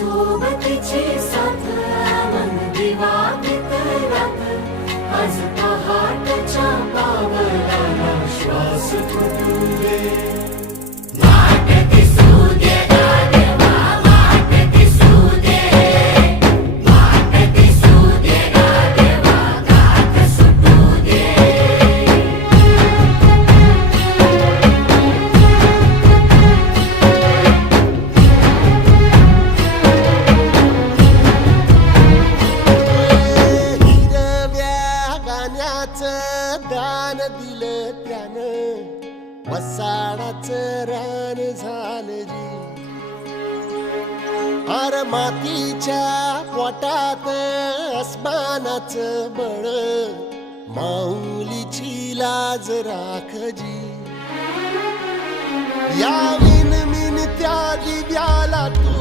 सोबतीची साथ मन दिवाळीत रात आज पहाटच्या पावलाला श्वास फुटू दे वाट दिसू दे गादेवा वाट दिसू दे वाट दिसू दे गादेवा गात सुटू दे दान दिलं त्यानं वसाडाचं रान झालं जी अर मातीच्या पोटात अस्मानाचं बळ माऊलीची लाज राखजी या विनमिन त्या दिव्याला तू